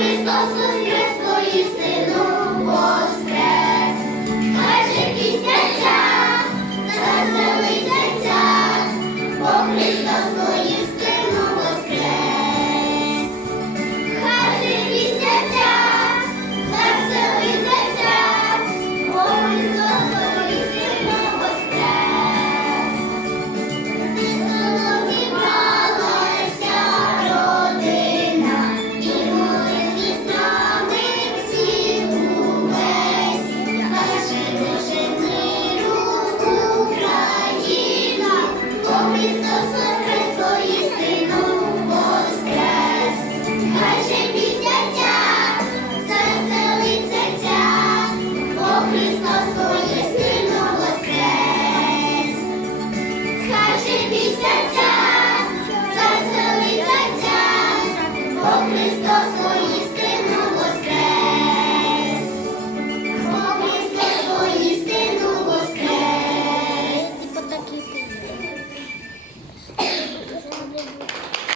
Христос воскрес, воїс.